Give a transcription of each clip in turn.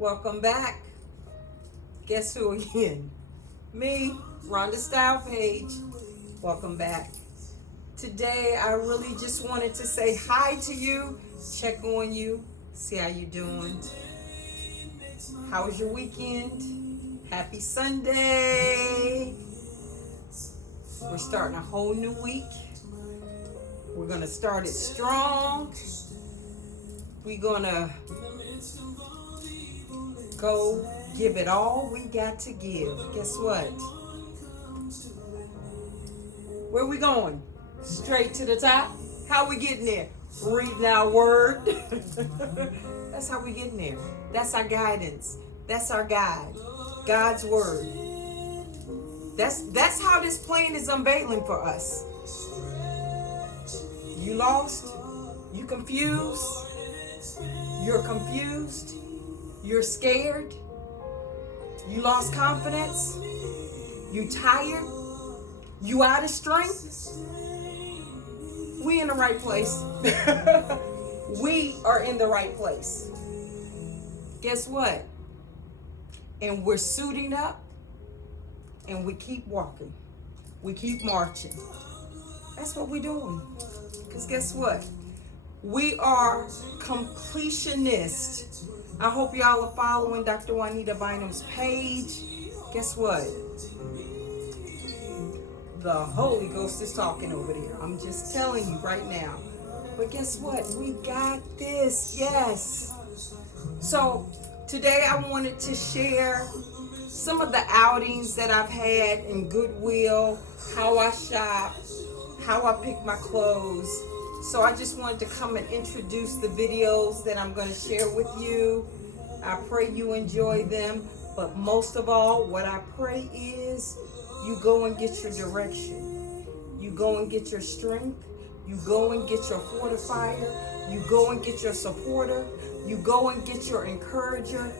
Welcome back. Guess who again? Me, Rhonda Style Page. Welcome back. Today, I really just wanted to say hi to you, check on you, see how you doing. How was your weekend? Happy Sunday. We're starting a whole new week. We're going to start it strong. We're going to go give it all we got to give. Guess what? Where we going? Straight to the top? How we getting there? Reading our word. That's how we getting there. That's our guidance. That's our guide. God's word. That's how this plan is unveiling for us. You lost? You confused? You're confused? You're scared? You lost confidence? You tired? You out of strength? We in the right place. We are in the right place. Guess what? And we're suiting up and we keep walking. We keep marching. That's what we're doing. Because guess what? We are completionists. I hope y'all are following Dr. Juanita Bynum's page. Guess what? The Holy Ghost is talking over there. I'm just telling you right now. But guess what? We got this. Yes. So today I wanted to share some of the outings that I've had in Goodwill, how I shop, how I pick my clothes. So I just wanted to come and introduce the videos that I'm going to share with you. I pray you enjoy them. But most of all, what I pray is you go and get your direction. You go and get your strength. You go and get your fortifier. You go and get your supporter. You go and get your encourager.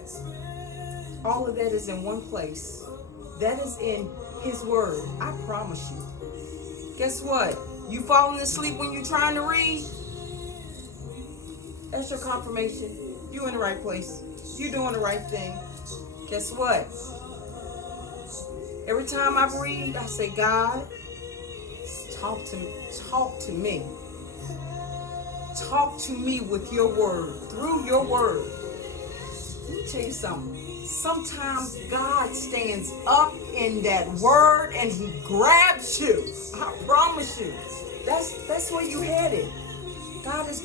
All of that is in one place. That is in His Word. I promise you. Guess what? You falling asleep when you're trying to read? That's your confirmation. You're in the right place. You're doing the right thing. Guess what? Every time I read, I say, God, talk to me. Talk to me. Talk to me with your word, through your word. Let me tell you something. Sometimes God stands up in that word and He grabs you. I promise you. That's where you headed. God is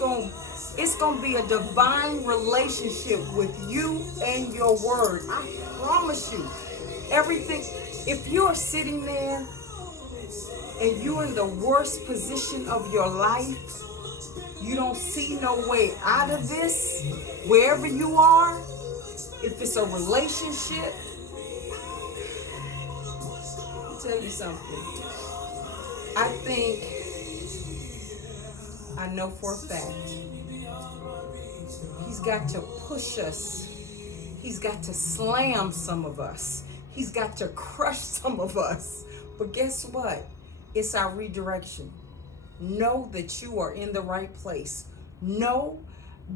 it's going to be a divine relationship with you and your word. I promise you. Everything. If you're sitting there and you're in the worst position of your life, you don't see no way out of this, wherever you are, if it's a relationship, I'll tell you something. I know for a fact, He's got to push us. He's got to slam some of us. He's got to crush some of us. But guess what? It's our redirection. Know that you are in the right place. Know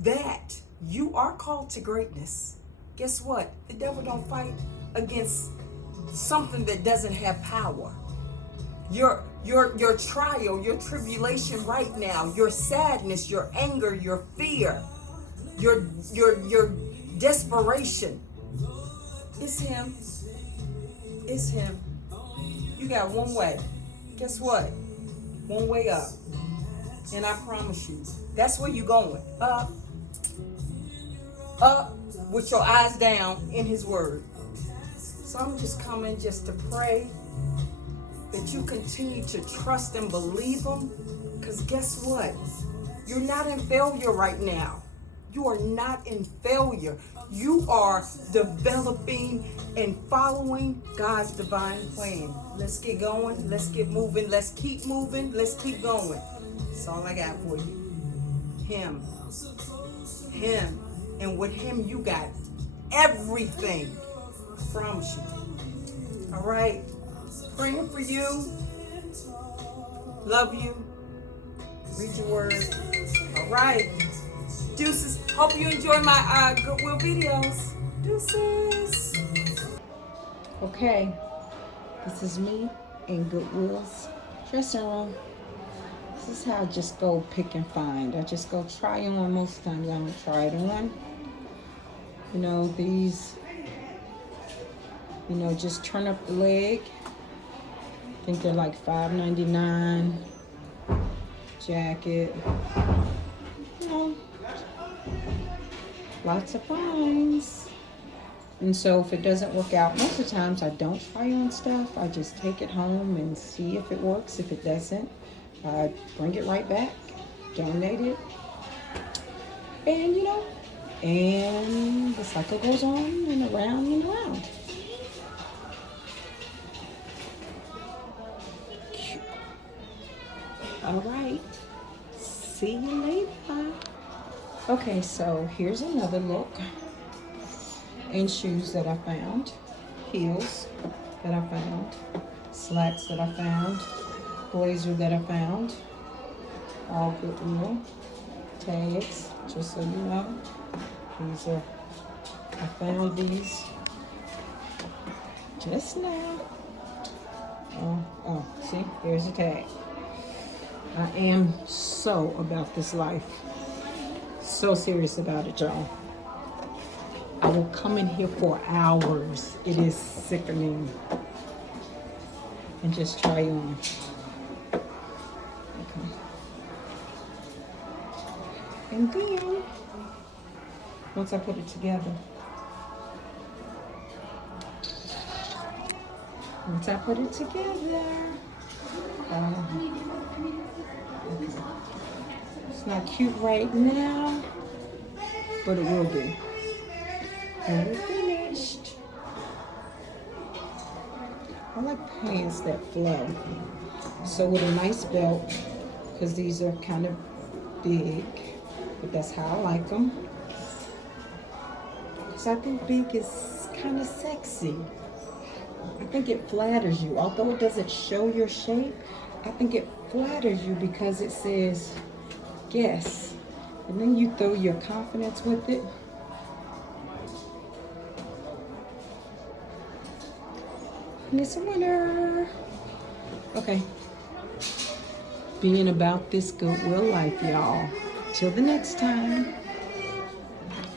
that you are called to greatness. Guess what? The devil don't fight against something that doesn't have power. Your trial, your tribulation right now, your sadness, your anger, your fear, your desperation. It's him. It's him. You got one way. Guess what? One way up. And I promise you, that's where you're going. Up. Up with your eyes down in His word. So I'm just coming just to pray that you continue to trust and believe Him. Because guess what? You're not in failure right now. You are not in failure. You are developing and following God's divine plan. Let's get going. Let's get moving. Let's keep moving. Let's keep going. That's all I got for you. Him. Him. And with Him, you got everything. I promise you. All right. Praying for you. Love you. Read your word. All right. Deuces. Hope you enjoy my Goodwill videos. Deuces. Okay, this is me in Goodwill's dressing room. This is how I just go pick and find. I just go try on. Most times I don't try it on. You know, these, you know, just turn up the leg. I think they're like $5.99. Jacket. You know, lots of finds. And so if it doesn't work out, most of the times I don't try on stuff. I just take it home and see if it works. If it doesn't, I bring it right back, donate it. And you know, and the cycle goes on and around and around. All right, see you later. Okay, so here's another look. And shoes that I found, heels that I found, slacks that I found, blazer that I found, all Goodwill, tags, just so you know. These are, I found these just now. Oh, see, there's a tag. I am so about this life. So serious about it, y'all. I will come in here for hours. It is sickening. And just try on. Okay. And then, once I put it together, okay. It's not cute right now, but it will be. And we're finished. I like pants that flow. So with a nice belt, because these are kind of big, but that's how I like them. Because I think big is kind of sexy. I think it flatters you. Although it doesn't show your shape, I think it flatters you because it says, yes. And then you throw your confidence with it. And it's a winner. Okay. Being about this Goodwill life, y'all. Till the next time.